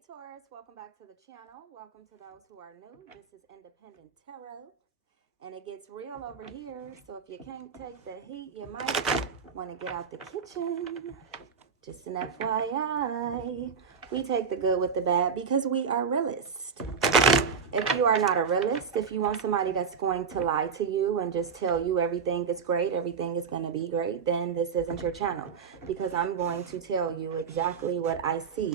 Hey Taurus, welcome back to the channel. Welcome to those who are new. This is Independent Tarot. And it gets real over here. So if you can't take the heat, you might want to get out the kitchen. Just an FYI. We take the good with the bad because we are realists. If you are not a realist, if you want somebody that's going to lie to you and just tell you everything is great, everything is going to be great, then this isn't your channel. Because I'm going to tell you exactly what I see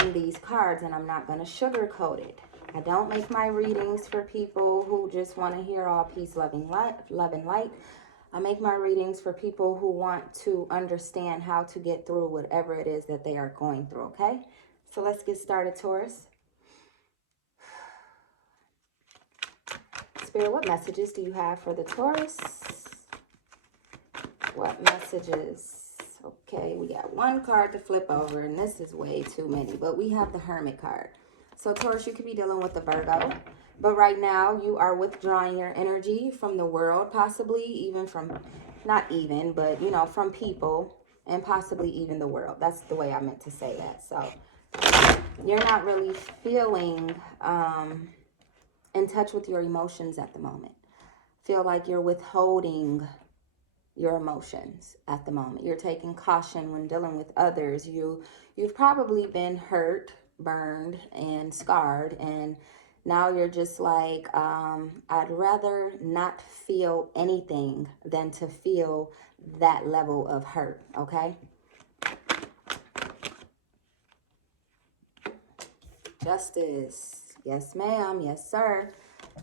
in these cards, and I'm not going to sugarcoat it. I don't make my readings for people who just want to hear all peace, love, and light. I make my readings for people who want to understand how to get through whatever it is that they are going through, okay? So let's get started, Taurus. Spirit, what messages do you have for the Taurus? What messages? Okay, we got one card to flip over, and this is way too many, but we have the Hermit card. So, Taurus, you could be dealing with the Virgo, but right now you are withdrawing your energy from the world, possibly even from, not even, but, you know, from people, and possibly even the world. That's the way I meant to say that. So, you're not really feeling in touch with your emotions at the moment. Feel like you're withholding your emotions at the moment. You're taking caution when dealing with others. You've probably been hurt, burned, and scarred, and now you're just like, I'd rather not feel anything than to feel that level of hurt, okay? Justice. Yes, ma'am. Yes, sir.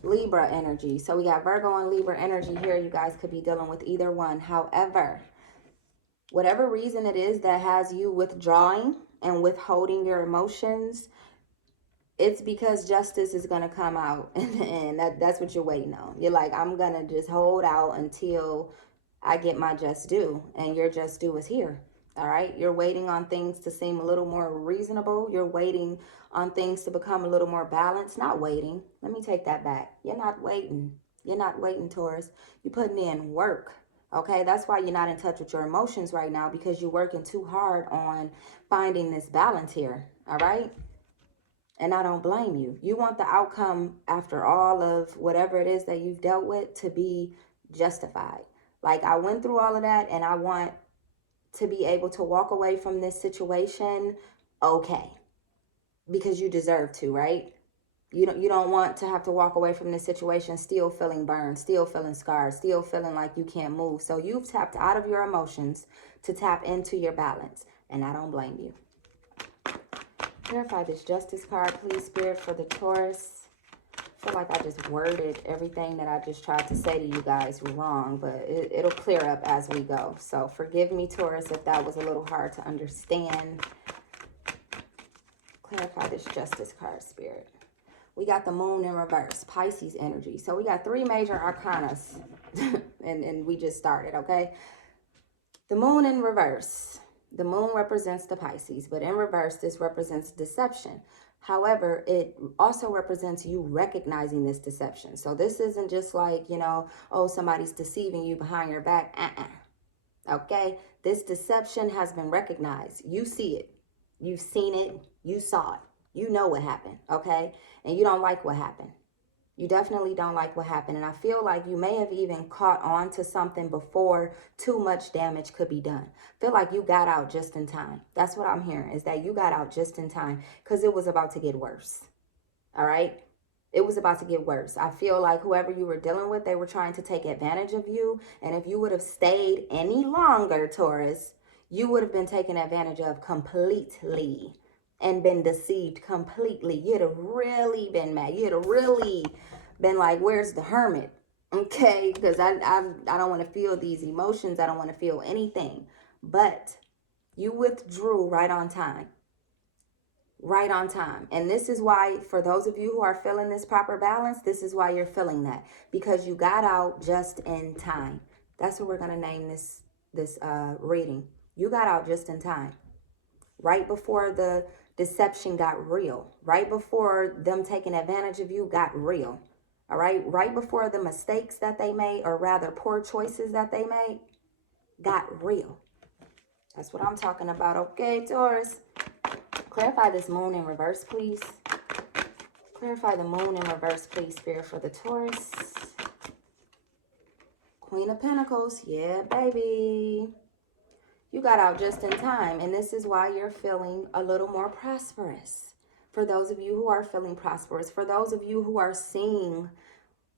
Libra energy. So we got Virgo and Libra energy here. You guys could be dealing with either one. However, whatever reason it is that has you withdrawing and withholding your emotions, it's because justice is going to come out in the end. That's what you're waiting on. You're like, I'm going to just hold out until I get my just due. And your just due is here. All right. You're waiting on things to seem a little more reasonable. You're waiting on things to become a little more balanced. Not waiting. Let me take that back. You're not waiting. You're not waiting, Taurus. You're putting in work. Okay. That's why you're not in touch with your emotions right now, because you're working too hard on finding this balance here. All right. And I don't blame you. You want the outcome after all of whatever it is that you've dealt with to be justified. Like, I went through all of that, and I want to be able to walk away from this situation okay, because you deserve to, right? You don't want to have to walk away from this situation still feeling burned, still feeling scarred, still feeling like you can't move. So you've tapped out of your emotions to tap into your balance, and I don't blame you. Clarify this Justice card, please, Spirit, for the Taurus. I feel like I just worded everything that I just tried to say to you guys wrong, but it'll clear up as we go. So forgive me, Taurus, if that was a little hard to understand. Clarify this Justice card, Spirit. We got the Moon in reverse, Pisces energy. So we got three major arcanas, and we just started, okay? The Moon in reverse. The Moon represents the Pisces, but in reverse, this represents deception. However, it also represents you recognizing this deception. So this isn't just like, you know, oh, somebody's deceiving you behind your back. Okay? This deception has been recognized. You see it. You've seen it. You saw it. You know what happened, okay? And you don't like what happened. You definitely don't like what happened. And I feel like you may have even caught on to something before too much damage could be done. I feel like you got out just in time. That's what I'm hearing, is that you got out just in time, because it was about to get worse. All right? It was about to get worse. I feel like whoever you were dealing with, they were trying to take advantage of you. And if you would have stayed any longer, Taurus, you would have been taken advantage of completely and been deceived completely. You'd have really been mad. You'd have really been like, where's the hermit? Okay, because I don't want to feel these emotions. I don't want to feel anything. But you withdrew right on time. Right on time. And this is why, for those of you who are feeling this proper balance, this is why you're feeling that. Because you got out just in time. That's what we're going to name this reading. You got out just in time. Right before the deception got real. Right before them taking advantage of you got real. All right? Right before the mistakes that they made, or rather poor choices that they made, got real. That's what I'm talking about. Okay, Taurus? Clarify this moon in reverse, please. Clarify the moon in reverse, please, Spirit, for the Taurus. Queen of Pentacles. Yeah, baby. You got out just in time, and this is why you're feeling a little more prosperous. For those of you who are feeling prosperous, for those of you who are seeing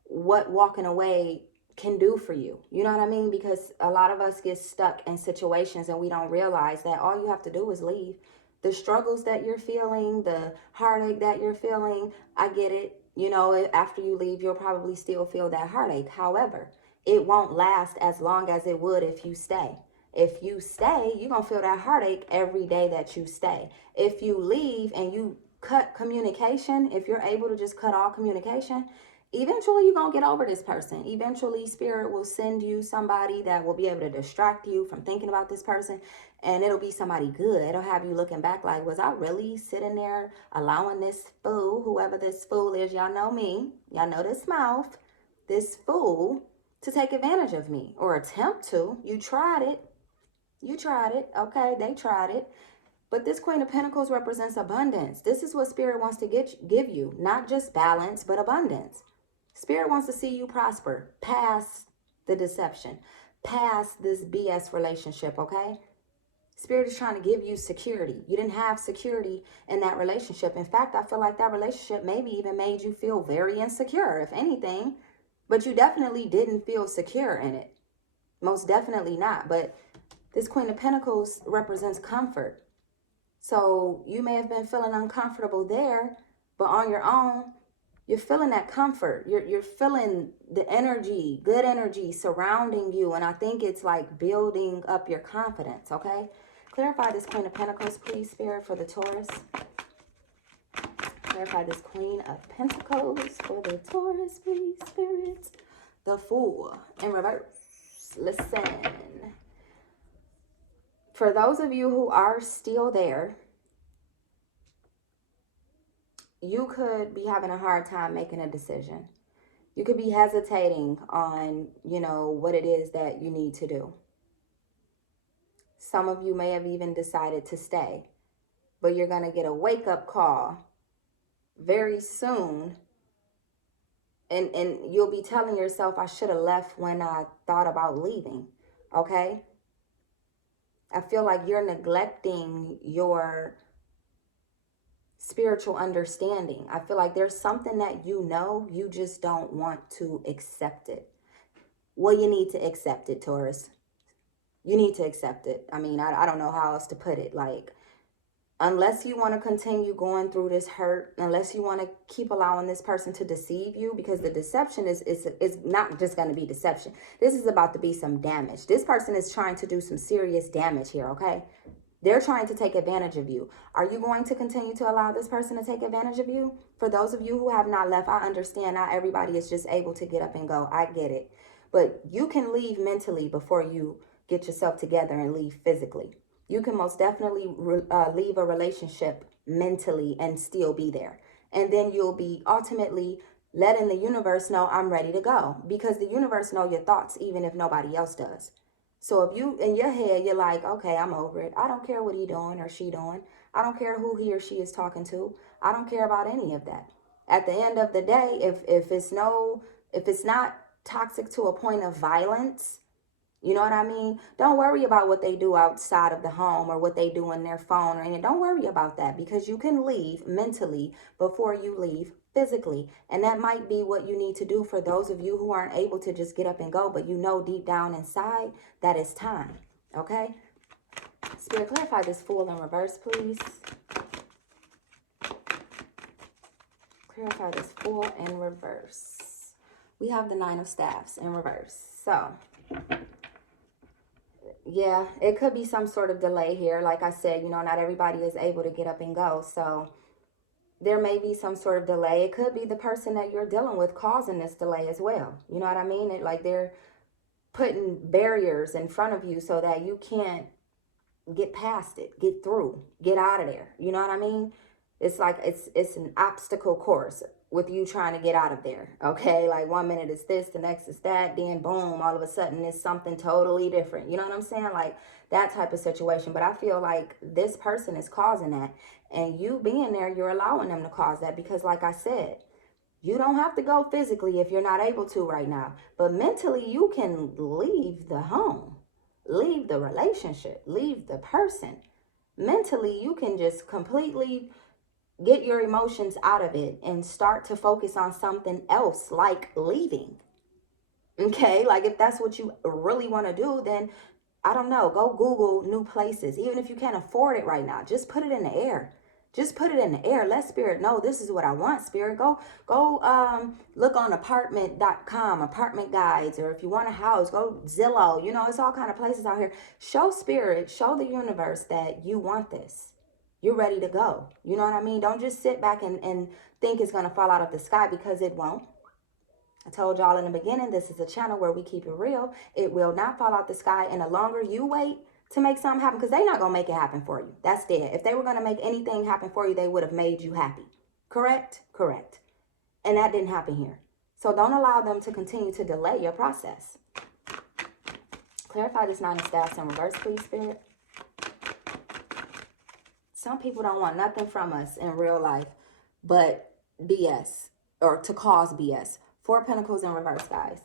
what walking away can do for you. You know what I mean? Because a lot of us get stuck in situations and we don't realize that all you have to do is leave. The struggles that you're feeling, the heartache that you're feeling, I get it. You know, after you leave, you'll probably still feel that heartache. However, it won't last as long as it would if you stay. If you stay, you're going to feel that heartache every day that you stay. If you leave and you cut communication, if you're able to just cut all communication, eventually you're going to get over this person. Eventually, Spirit will send you somebody that will be able to distract you from thinking about this person. And it'll be somebody good. It'll have you looking back like, was I really sitting there allowing this fool, whoever this fool is, y'all know me, y'all know this mouth, this fool, to take advantage of me or attempt to. You tried it. You tried it. Okay, they tried it. But this Queen of Pentacles represents abundance. This is what Spirit wants to give you. Not just balance, but abundance. Spirit wants to see you prosper past the deception, past this BS relationship, okay? Spirit is trying to give you security. You didn't have security in that relationship. In fact, I feel like that relationship maybe even made you feel very insecure, if anything. But you definitely didn't feel secure in it. Most definitely not. But this Queen of Pentacles represents comfort. So you may have been feeling uncomfortable there, but on your own, you're feeling that comfort. You're feeling the energy, good energy surrounding you. And I think it's like building up your confidence, okay? Clarify this Queen of Pentacles, please, Spirit, for the Taurus. Clarify this Queen of Pentacles for the Taurus, please, Spirit. The Fool in reverse. Listen. For those of you who are still there, you could be having a hard time making a decision. You could be hesitating on, you know, what it is that you need to do. Some of you may have even decided to stay, but you're going to get a wake-up call very soon. And you'll be telling yourself, I should have left when I thought about leaving, okay? I feel like you're neglecting your spiritual understanding. I feel like there's something that you know, you just don't want to accept it. Well, you need to accept it, Taurus. You need to accept it. I mean, I don't know how else to put it. Like, unless you want to continue going through this hurt, unless you want to keep allowing this person to deceive you, because the deception is not just going to be deception. This is about to be some damage. This person is trying to do some serious damage here, okay? They're trying to take advantage of you. Are you going to continue to allow this person to take advantage of you? For those of you who have not left, I understand not everybody is just able to get up and go. I get it. But you can leave mentally before you get yourself together and leave physically. You can most definitely leave a relationship mentally and still be there. And then you'll be ultimately letting the universe know, I'm ready to go. Because the universe knows your thoughts even if nobody else does. So if you, in your head, you're like, okay, I'm over it. I don't care what he doing or she doing. I don't care who he or she is talking to. I don't care about any of that. At the end of the day, if it's not toxic to a point of violence, you know what I mean? Don't worry about what they do outside of the home or what they do on their phone or anything. Don't worry about that, because you can leave mentally before you leave physically. And that might be what you need to do for those of you who aren't able to just get up and go, but you know deep down inside that it's time. Okay? Spirit, clarify this Fool in reverse, please. Clarify this Fool in reverse. We have the Nine of Staffs in reverse. So yeah, it could be some sort of delay here. Like I said, you know, not everybody is able to get up and go. So there may be some sort of delay. It could be the person that you're dealing with causing this delay as well. You know what I mean? Like they're putting barriers in front of you so that you can't get past it, get through, get out of there. You know what I mean? It's like it's an obstacle course. with you trying to get out of there, okay? Like 1 minute it's this, the next is that, then boom, all of a sudden it's something totally different. You know what I'm saying? Like that type of situation. But I feel like this person is causing that, and you being there, you're allowing them to cause that, because like I said, you don't have to go physically if you're not able to right now, but mentally you can leave the home, leave the relationship, leave the person. Mentally, you can just completely get your emotions out of it and start to focus on something else, like leaving. Okay, like if that's what you really want to do, then I don't know, go Google new places. Even if you can't afford it right now, just put it in the air. Just put it in the air. Let spirit know this is what I want. Spirit, go look on apartment.com, apartment guides, or if you want a house, go Zillow. You know, it's all kind of places out here. Show spirit, show the universe that you want this. You're ready to go. You know what I mean? Don't just sit back and think it's going to fall out of the sky, because it won't. I told y'all in the beginning, this is a channel where we keep it real. It will not fall out the sky. And the longer you wait to make something happen, because they're not going to make it happen for you. That's dead. If they were going to make anything happen for you, they would have made you happy. Correct? Correct. And that didn't happen here. So don't allow them to continue to delay your process. Clarify this 9 of staffs in reverse, please, Spirit. Some people don't want nothing from us in real life but BS, or to cause BS. 4 of Pentacles in reverse, guys.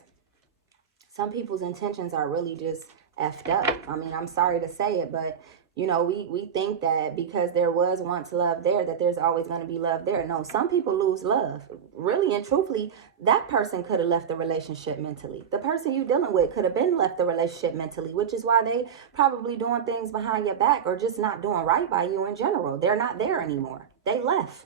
Some people's intentions are really just effed up. I mean, I'm sorry to say it, but, you know, we think that because there was once love there, that there's always going to be love there. No, some people lose love. Really and truthfully, that person could have left the relationship mentally. The person you dealing with could have been left the relationship mentally, which is why they probably doing things behind your back, or just not doing right by you in general. They're not there anymore. They left.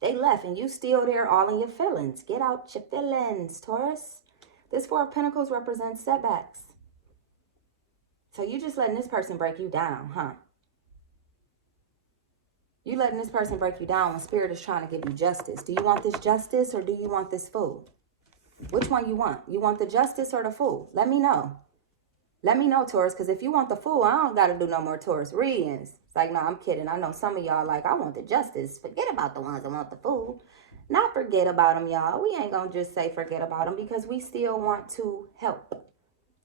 They left, and you still there all in your feelings. Get out your feelings, Taurus. This 4 of Pentacles represents setbacks. So you just letting this person break you down, huh? You letting this person break you down when spirit is trying to give you justice. Do you want this justice, or do you want this fool? Which one you want? You want the justice or the fool? Let me know. Let me know, Taurus, because if you want the fool, I don't got to do no more Taurus readings. It's like, no, I'm kidding. I know some of y'all like, I want the justice. Forget about the ones that want the fool. Not forget about them, y'all. We ain't going to just say forget about them, because we still want to help.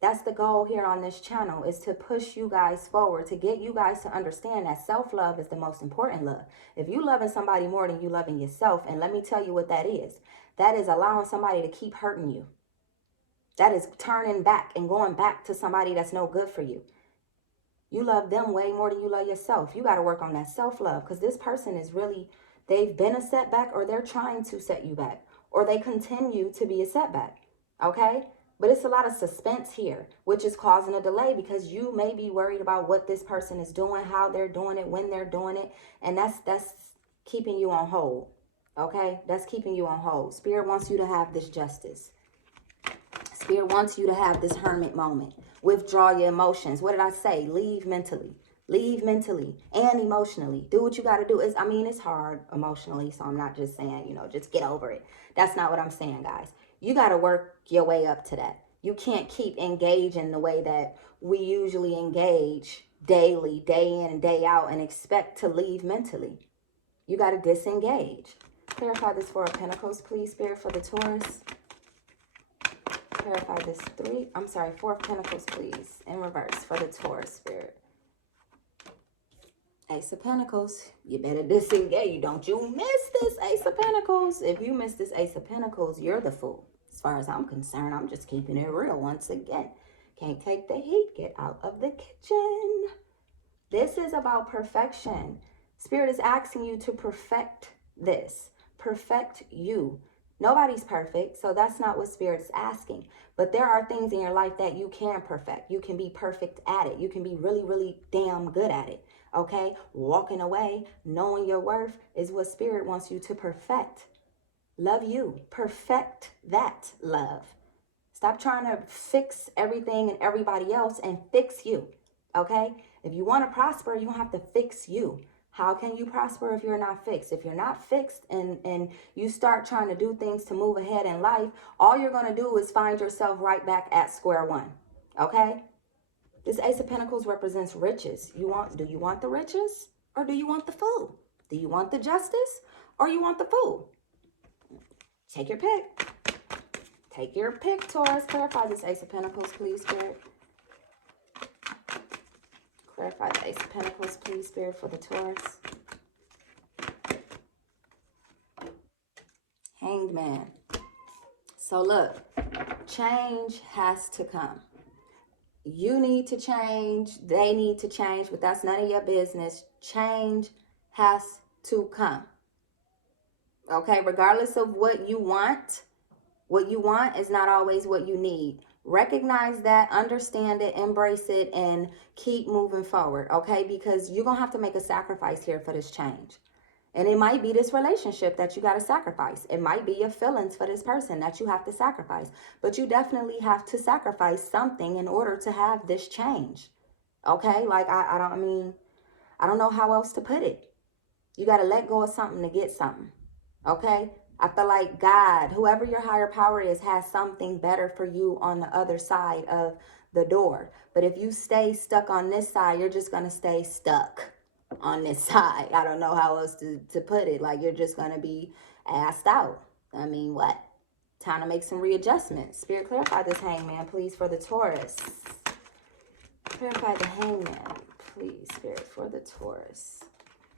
That's the goal here on this channel, is to push you guys forward, to get you guys to understand that self-love is the most important love. If you loving somebody more than you loving yourself, and let me tell you what that is allowing somebody to keep hurting you. That is turning back and going back to somebody that's no good for you. You love them way more than you love yourself. You got to work on that self-love, because this person is really, they've been a setback, or they're trying to set you back, or they continue to be a setback. Okay? But it's a lot of suspense here, which is causing a delay, because you may be worried about what this person is doing, how they're doing it, when they're doing it. And that's keeping you on hold. Okay? That's keeping you on hold. Spirit wants you to have this justice. Spirit wants you to have this hermit moment. Withdraw your emotions. What did I say? Leave mentally. Leave mentally and emotionally. Do what you got to do. I mean, it's hard emotionally, so I'm not just saying, you know, just get over it. That's not what I'm saying, guys. You got to work your way up to that. You can't keep engaging the way that we usually engage daily, day in and day out, and expect to leave mentally. You got to disengage. Clarify this 4 of Pentacles, please, Spirit, for the Taurus. Clarify this 4 of Pentacles, please, in reverse for the Taurus, Spirit. Ace of Pentacles, you better disengage. Don't you miss this Ace of Pentacles. If you miss this Ace of Pentacles, you're the fool. As far as I'm concerned, I'm just keeping it real once again. Can't take the heat. Get out of the kitchen. This is about perfection. Spirit is asking you to perfect this. Perfect you. Nobody's perfect, so that's not what Spirit is asking. But there are things in your life that you can perfect. You can be perfect at it. You can be really, really damn good at it. Okay? Walking away, knowing your worth is what Spirit wants you to perfect. Love you. Perfect that love. Stop trying to fix everything and everybody else, and fix you. Okay? If you want to prosper, you have to fix you. How can you prosper if you're not fixed? If you're not fixed and you start trying to do things to move ahead in life, all you're going to do is find yourself right back at square one. Okay? This Ace of Pentacles represents riches. Do you want the riches, or do you want the fool? Do you want the justice, or you want the fool? Take your pick. Take your pick, Taurus. Clarify this Ace of Pentacles, please, Spirit. Clarify the Ace of Pentacles, please, Spirit, for the Taurus. Hanged Man. So look, change has to come. You need to change. They need to change, but that's none of your business. Change has to come. Okay, regardless of what you want is not always what you need. Recognize that, understand it, embrace it, and keep moving forward, okay? Because you're going to have to make a sacrifice here for this change. And it might be this relationship that you got to sacrifice. It might be your feelings for this person that you have to sacrifice. But you definitely have to sacrifice something in order to have this change. Okay? Like, I don't know how else to put it. You got to let go of something to get something. Okay? I feel like God, whoever your higher power is, has something better for you on the other side of the door. But if you stay stuck on this side, you're just going to stay stuck on this side. I don't know how else to put it. Like, you're just going to be asked out. I mean, what? Time to make some readjustments. Spirit, clarify this Hangman, please, for the Taurus. Clarify the Hangman, please, Spirit, for the Taurus.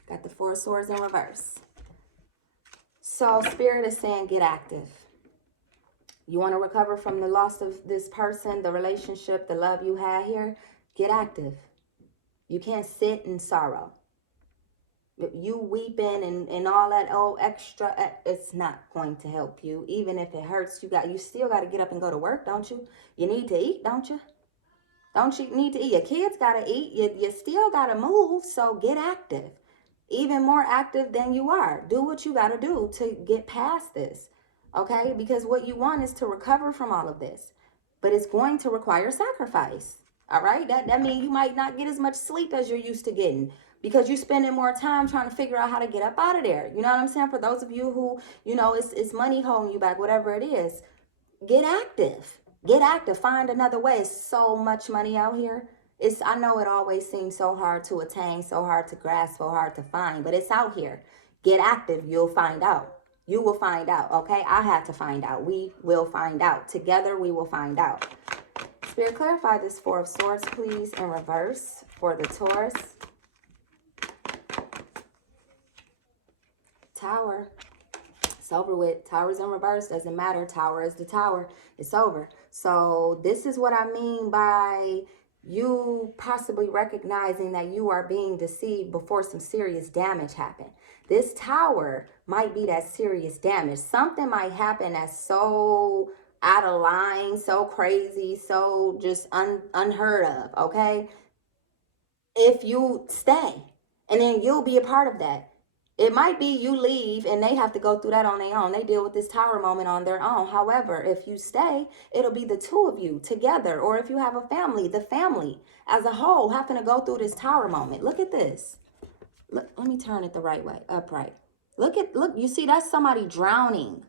Got the Four of Swords in reverse. So Spirit is saying get active. You want to recover from the loss of this person, the relationship, the love you had here? Get active. You can't sit in sorrow. You weeping and all that extra, it's not going to help you. Even if it hurts, you still got to get up and go to work, don't you? You need to eat, don't you? Don't you need to eat? Your kids got to eat. You still got to move, so get active. Even more active than you are. Do what you got to do to get past this, okay? Because what you want is to recover from all of this, but it's going to require sacrifice, all right? That means you might not get as much sleep as you're used to getting because you're spending more time trying to figure out how to get up out of there. You know what I'm saying? For those of you who, it's money holding you back, whatever it is, get active. Get active. Find another way. It's so much money out here. I know it always seems so hard to attain, so hard to grasp, so hard to find, but it's out here. Get active. You'll find out. You will find out, okay? I had to find out. We will find out. Together, we will find out. Spirit, clarify this Four of Swords, please, in reverse for the Taurus. Tower. It's over with. Tower's in reverse. Doesn't matter. Tower is the tower. It's over. So this is what I mean by you possibly recognizing that you are being deceived before some serious damage happened. This tower might be that serious damage. Something might happen that's so out of line, so crazy, so just unheard of, okay? If you stay, and then you'll be a part of that. It might be you leave and they have to go through that on their own. They deal with this tower moment on their own. However, if you stay, it'll be the two of you together. Or if you have a family, the family as a whole having to go through this tower moment. Look at this. Look, let me turn it the right way, upright. Look, you see that's somebody drowning.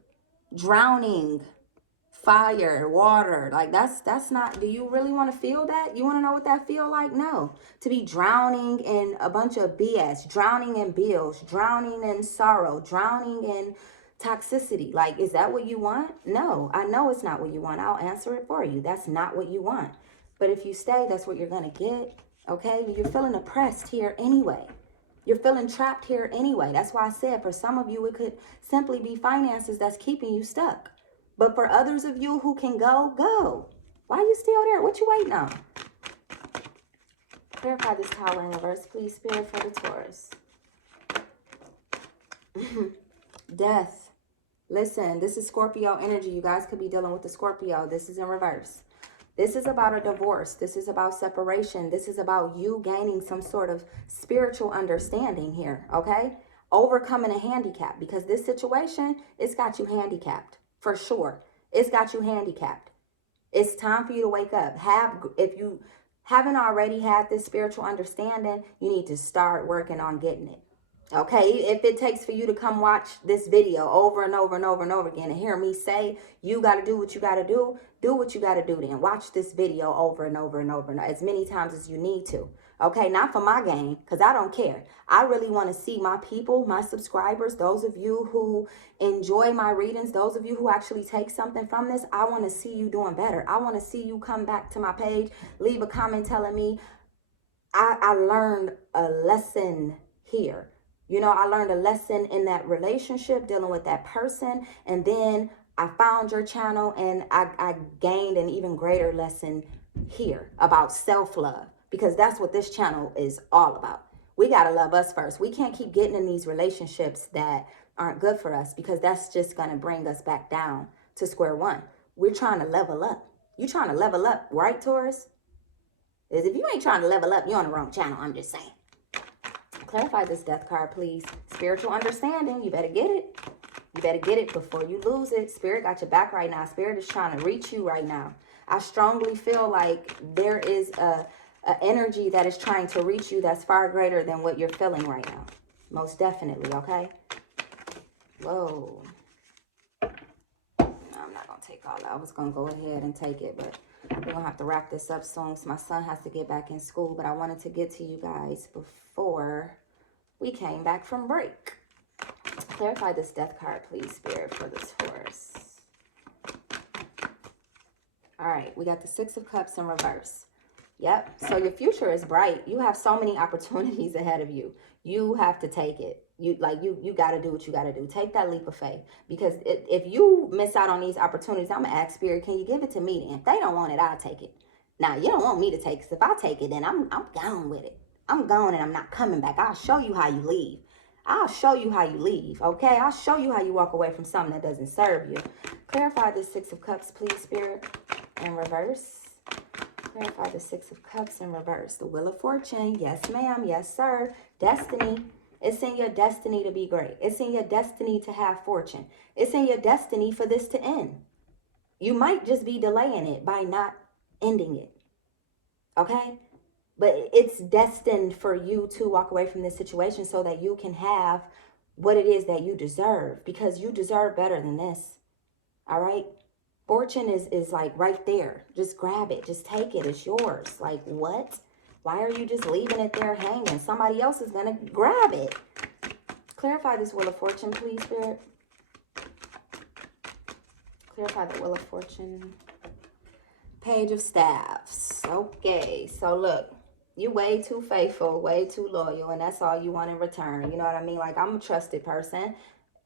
Fire, water, like that's not, do you really want to feel that? You want to know what that feel like? No. To be drowning in a bunch of BS, drowning in bills, drowning in sorrow, drowning in toxicity. Like, is that what you want? No, I know it's not what you want. I'll answer it for you. That's not what you want. But if you stay, that's what you're going to get. Okay? You're feeling oppressed here anyway. You're feeling trapped here anyway. That's why I said for some of you, it could simply be finances that's keeping you stuck. But for others of you who can go, go. Why are you still there? What you waiting on? Clarify this Tower in reverse, please, Spirit, for the Taurus. Death. Listen, this is Scorpio energy. You guys could be dealing with the Scorpio. This is in reverse. This is about a divorce. This is about separation. This is about you gaining some sort of spiritual understanding here, okay? Overcoming a handicap, because this situation, it's got you handicapped. For sure. It's got you handicapped. It's time for you to wake up. If you haven't already had this spiritual understanding, you need to start working on getting it. Okay? If it takes for you to come watch this video over and over and over and over again and hear me say, you got to do what you got to do what you got to do then. Watch this video over and over and over and as many times as you need to. Okay, not for my gain, because I don't care. I really want to see my people, my subscribers, those of you who enjoy my readings, those of you who actually take something from this, I want to see you doing better. I want to see you come back to my page, leave a comment telling me, I learned a lesson here. You know, I learned a lesson in that relationship, dealing with that person. And then I found your channel and I gained an even greater lesson here about self-love, because that's what this channel is all about. We got to love us first. We can't keep getting in these relationships that aren't good for us, because that's just going to bring us back down to square one. We're trying to level up. You trying to level up, right, Taurus? Is if you ain't trying to level up, you're on the wrong channel. I'm just saying. Clarify this death card, please. Spiritual understanding. You better get it. You better get it before you lose it. Spirit got your back right now. Spirit is trying to reach you right now. I strongly feel like there is a energy that is trying to reach you that's far greater than what you're feeling right now. Most definitely, okay? Whoa. No, I'm not going to take all that. I was going to go ahead and take it, but we're going to have to wrap this up soon. So my son has to get back in school, but I wanted to get to you guys before we came back from break. Clarify this death card, please, Spirit, for the Taurus. All right, we got the Six of Cups in reverse. Yep, so your future is bright. You have so many opportunities ahead of you. You have to take it. You got to do what you got to do. Take that leap of faith, because if you miss out on these opportunities, I'm going to ask Spirit, can you give it to me then? If they don't want it, I'll take it. Now, you don't want me to take it. If I take it, then I'm gone with it. I'm gone and I'm not coming back. I'll show you how you leave. I'll show you how you leave, okay? I'll show you how you walk away from something that doesn't serve you. Clarify the Six of Cups, please, Spirit, in reverse. Clarify the Six of Cups in reverse. The Wheel of Fortune. Yes, ma'am. Yes, sir. Destiny. It's in your destiny to be great. It's in your destiny to have fortune. It's in your destiny for this to end. You might just be delaying it by not ending it. Okay? But it's destined for you to walk away from this situation so that you can have what it is that you deserve, because you deserve better than this. All right? Fortune is like right there. Just grab it. Just take it. It's yours. Like, what? Why are you just leaving it there hanging? Somebody else is going to grab it. Clarify this Wheel of Fortune, please, Spirit. Clarify the Wheel of Fortune. Page of Staffs. Okay, so look. You're way too faithful, way too loyal, and that's all you want in return. You know what I mean? Like, I'm a trusted person.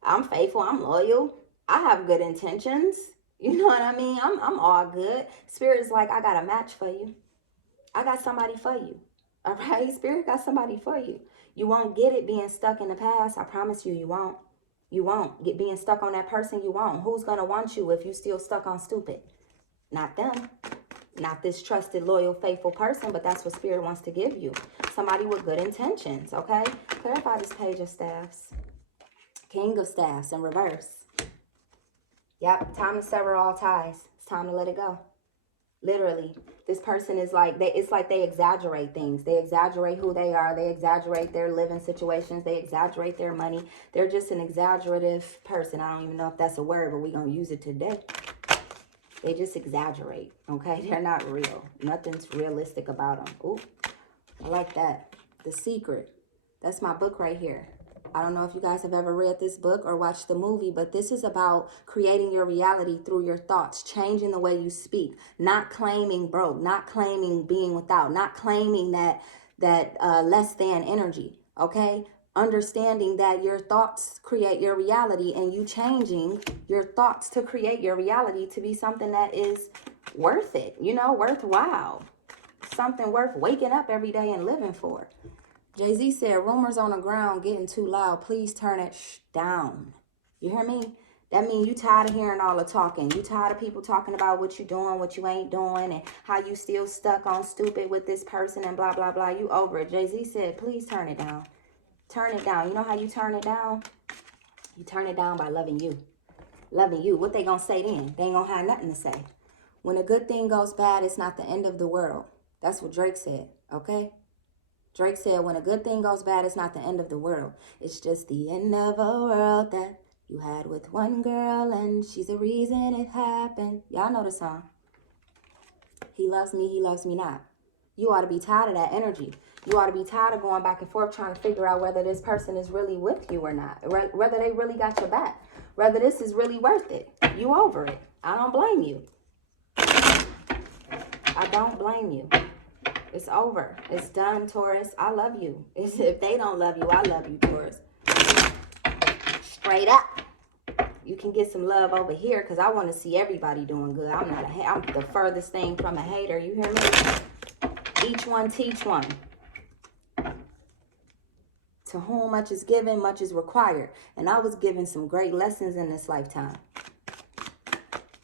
I'm faithful. I'm loyal. I have good intentions. You know what I mean? I'm all good. Spirit is like, I got a match for you. I got somebody for you. All right? Spirit got somebody for you. You won't get it being stuck in the past. I promise you, you won't. You won't. Get being stuck on that person, you won't. Who's going to want you if you still stuck on stupid? Not them. Not this trusted, loyal, faithful person, but that's what Spirit wants to give you. Somebody with good intentions, okay? Clarify this Page of Staffs. King of Staffs in reverse. Yep, time to sever all ties. It's time to let it go. Literally, this person is like, it's like they exaggerate things. They exaggerate who they are. They exaggerate their living situations. They exaggerate their money. They're just an exaggerative person. I don't even know if that's a word, but we're going to use it today. They just exaggerate, okay? They're not real. Nothing's realistic about them. Ooh, I like that. The Secret. That's my book right here. I don't know if you guys have ever read this book or watched the movie, but this is about creating your reality through your thoughts, changing the way you speak, not claiming broke, not claiming being without, not claiming that less than energy, okay? Understanding that your thoughts create your reality, and you changing your thoughts to create your reality to be something that is worth it, you know, worthwhile, something worth waking up every day and living for. Jay-Z said, rumors on the ground getting too loud. Please turn it down. You hear me? That means you tired of hearing all the talking. You tired of people talking about what you doing, what you ain't doing, and how you still stuck on stupid with this person and blah, blah, blah. You over it. Jay-Z said, please turn it down. Turn it down. You know how you turn it down? You turn it down by loving you. Loving you. What they gonna say then? They ain't gonna have nothing to say. When a good thing goes bad, it's not the end of the world. That's what Drake said, okay? Drake said, when a good thing goes bad, it's not the end of the world. It's just the end of a world that you had with one girl, and she's the reason it happened. Y'all know the song. He loves me not. You ought to be tired of that energy. You ought to be tired of going back and forth trying to figure out whether this person is really with you or not. Whether they really got your back. Whether this is really worth it. You over it. I don't blame you. I don't blame you. It's over. It's done, Taurus. I love you. If they don't love you, I love you, Taurus. Straight up. You can get some love over here because I want to see everybody doing good. I'm the furthest thing from a hater. You hear me? Each one teach one. To whom much is given, much is required. And I was given some great lessons in this lifetime.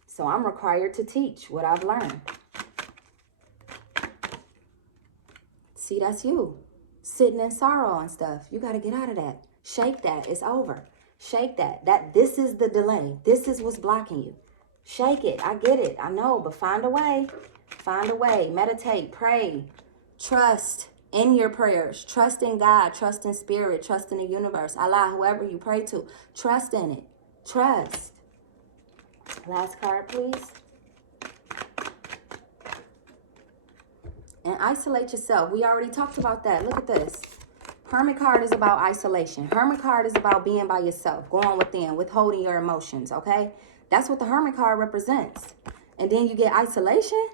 So I'm required to teach what I've learned. See, that's you. Sitting in sorrow and stuff. You got to get out of that. Shake that. It's over. Shake that. This is the delay. This is what's blocking you. Shake it. I get it. I know. But find a way. Find a way. Meditate. Pray. Trust in your prayers. Trust in God. Trust in spirit. Trust in the universe. Allah, whoever you pray to. Trust in it. Trust. Last card, please. And isolate yourself. We already talked about that. Look at this. Hermit card is about isolation. Hermit card is about being by yourself, going within, withholding your emotions, okay? That's what the Hermit card represents. And then you get isolation.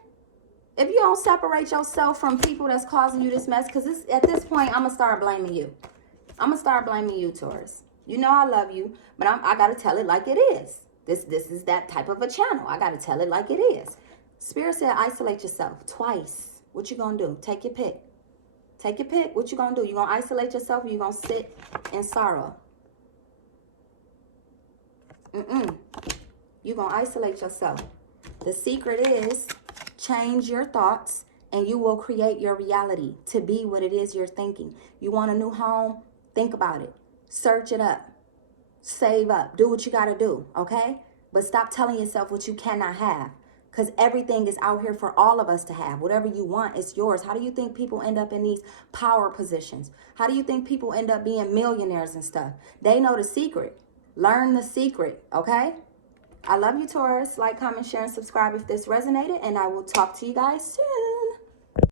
If you don't separate yourself from people that's causing you this mess, because at this point, I'm going to start blaming you. I'm going to start blaming you, Taurus. You know I love you, but I got to tell it like it is. This is that type of a channel. I got to tell it like it is. Spirit said isolate yourself twice. What you going to do? Take your pick. Take your pick. What you going to do? You going to isolate yourself or you going to sit in sorrow? You going to isolate yourself. The secret is change your thoughts and you will create your reality to be what it is you're thinking. You want a new home? Think about it. Search it up. Save up. Do what you got to do, okay? But stop telling yourself what you cannot have. Because everything is out here for all of us to have. Whatever you want, it's yours. How do you think people end up in these power positions? How do you think people end up being millionaires and stuff? They know the secret. Learn the secret, okay? I love you, Taurus. Like, comment, share, and subscribe if this resonated. And I will talk to you guys soon.